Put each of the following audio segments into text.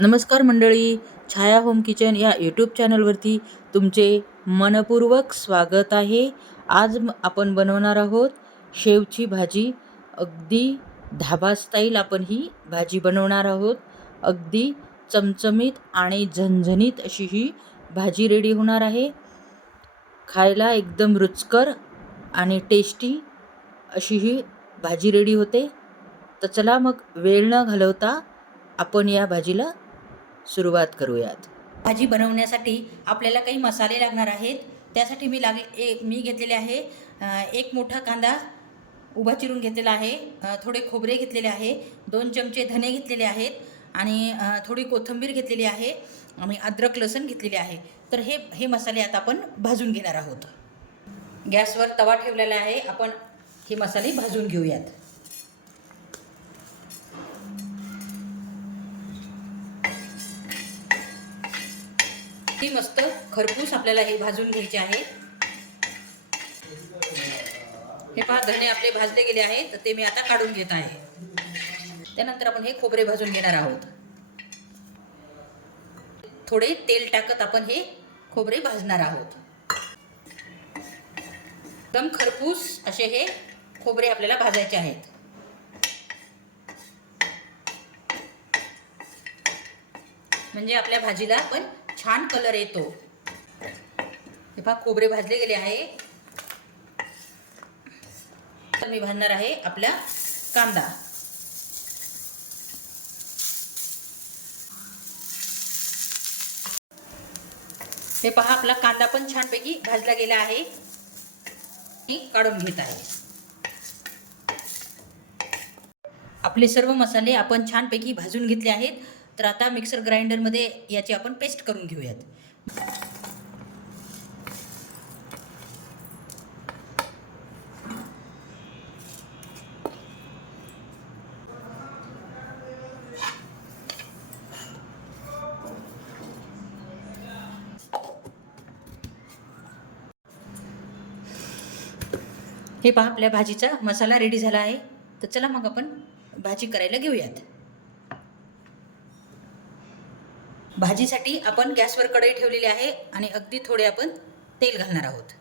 नमस्कार मंडळी, छाया home kitchen या यूट्यूब चॅनलवरती तुमचे मनपूर्वक स्वागत आहे. आज आपण बनवणार आहोत शेवची भाजी. अगदी धाबा स्टाईल आपण ही भाजी बनवणार आहोत. अगदी चमचमीत आणि झणझणीत अशी ही भाजी रेडी होणार आहे. खायला एकदम रुचकर आणि टेस्टी अशी ही भाजी रेडी होते. तर चला मग वेळ न घालवता आपण या भाजीला सुरुवात करूयात. भाजी बनवण्यासाठी आपल्याला काही मसाले लागणार आहेत. त्यासाठी मी घेतलेले आहे एक मोठा कांदा उभा चिरून घेतलेला आहे, थोडे खोबरे घेतलेले आहे, 2 चमचे धने घेतलेले आहेत आणि थोडी कोथिंबीर घेतलेली आहे आणि अद्रक लसूण घेतलेले आहे. तर हे मसाले आता आपण भाजून घेणार आहोत. गॅसवर तवा ठेवलेला आहे. आपण हे मसाले भाजून घेऊयात. ती मस्त खरपूस आपल्याला हे भाजून घ्यायचे आहे. हे पहा, धने आपले भाजले गेले आहेत, तर ते मी आता काढून घेत आहे. त्यानंतर आपण हे खोबरे भाजून घेणार आहोत. थोडे तेल टाकत आपण हे खोबरे भाजणार आहोत. एकदम खरपूस असे हे खोबरे आपल्याला भाजायचे आहेत. म्हणजे आपल्या भाजीला पण छान कलर येतो. हे पहा, खोबरे भाजले गेले आहे. तर मी भाजणार आहे आपला कांदा. हे पहा, आपला कांदा पण छानपैकी भाजला गेला आहे. मी काढून घेत आहे. आपले सर्व मसाले आपण छानपैकी भाजून घेतले आहेत. तर आता मिक्सर ग्राइंडरमध्ये याची आपण पेस्ट करून घेऊयात. हे पहा, आपल्या भाजीचा मसाला रेडी झाला आहे. तर चला मग आपण भाजी करायला घेऊयात. भाजीसाठी आपण गॅसवर कढई ठेवलेली आहे आणि अगदी थोडे आपण तेल घालणार आहोत.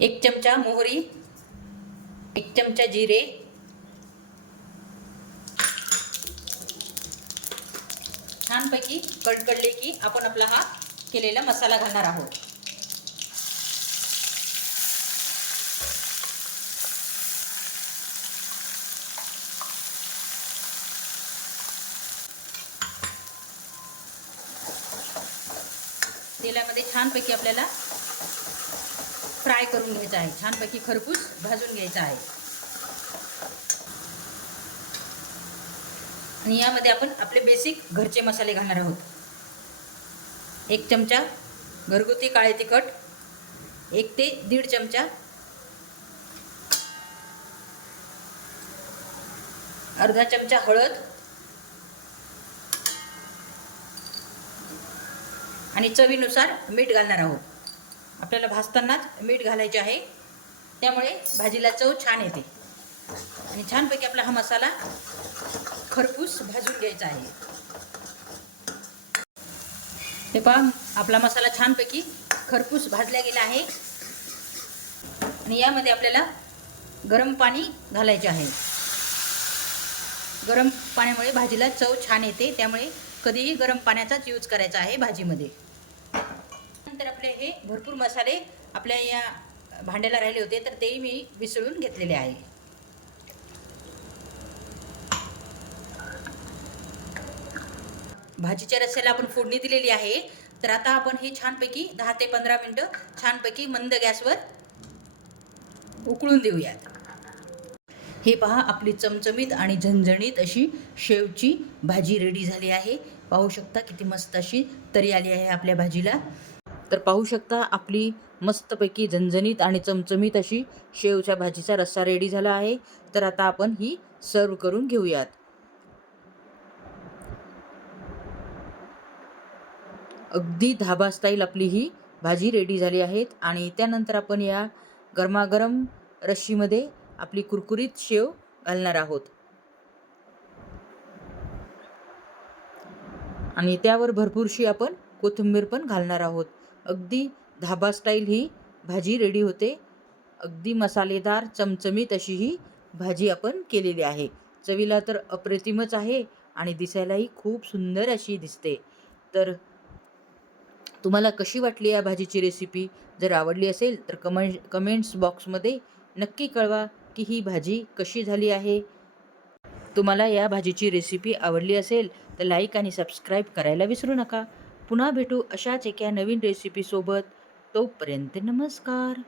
1 चमचा मोहरी, 1 चमचा जिरे, छानपैकी कडकडले की आपण आपला हा केलेला मसाला घालणार आहोत. तेलामध्ये छानपैकी आपल्याला फ्राय करून घ्यायचं आहे. छानपैकी खरपूस भाजून घ्यायचं आहे. आणि यामध्ये आपण आपले बेसिक घरचे मसाले घालणार आहोत. 1 चमचा घरगुती काळे तिखट, 1 ते 1.5 चमचा अर्धा चमचा हळद आणि चवीनुसार मीठ घालणार आहोत. आपल्याला भाजतानाच मीठ घालायचे आहे, त्यामुळे भाजीला चव छान येते. आणि छानपैकी आपला हा मसाला खरपूस भाजून घ्यायचा आहे. हे पहा, आपला मसाला छानपैकी खरपूस भाजला गेला आहे. आणि यामध्ये आपल्याला गरम पाणी घालायचे आहे. गरम पाण्यामुळे भाजीला चव छान येते, त्यामुळे कधीही गरम पाण्याचाच यूज करायचा आहे भाजीमध्ये. नंतर आपले हे भरपूर मसाले आपल्या या भांड्याला राहिले होते, तर तेही मी विसळून घेतलेले आहे. भाजीच्या रस्स्याला आपण फोडणी दिलेली आहे. तर आता आपण हे छानपैकी 10 ते 15 मिनटं छानपैकी मंद गॅसवर उकळून देऊयात. हे पहा, आपली चमचमीत आणि झणझणीत अशी शेवची भाजी रेडी झाली आहे. पाहू शकता किती मस्त अशी तरी आली आहे आपल्या भाजीला. तर पाहू शकता, आपली मस्तपैकी झणझणीत आणि चमचमीत अशी शेवच्या भाजीचा रस्सा रेडी झाला आहे. तर आता आपण ही सर्व करून घेऊयात. अगदी धाबा स्टाईल आपली ही भाजी रेडी झाली आहे. आणि त्यानंतर आपण या गरमागरम रश्शीमध्ये आपली कुरकुरीत शेव घालणार आहोत. आणि त्यावर भरपूरशी आपण कोथिंबीर पण घालणार आहोत. अगदी धाबा स्टाईल ही भाजी रेडी होते. अगदी मसालेदार चमचमीत अशी ही भाजी आपण केलेली आहे. चवीला तर अप्रतिमच आहे आणि दिसायलाही खूप सुंदर अशी दिसते. तर तुम्हाला कशी वाटली या भाजीची रेसिपी? जर आवडली असेल तर कमेंट्स बॉक्समध्ये नक्की कळवा की ही भाजी कशी झाली आहे. तुम्हाला या भाजीची रेसिपी आवडली असेल तर लाईक आणि सबस्क्राईब करायला विसरू नका. पुन्हा भेटू अशाच एका नवीन रेसिपीसोबत. तोपर्यंत नमस्कार.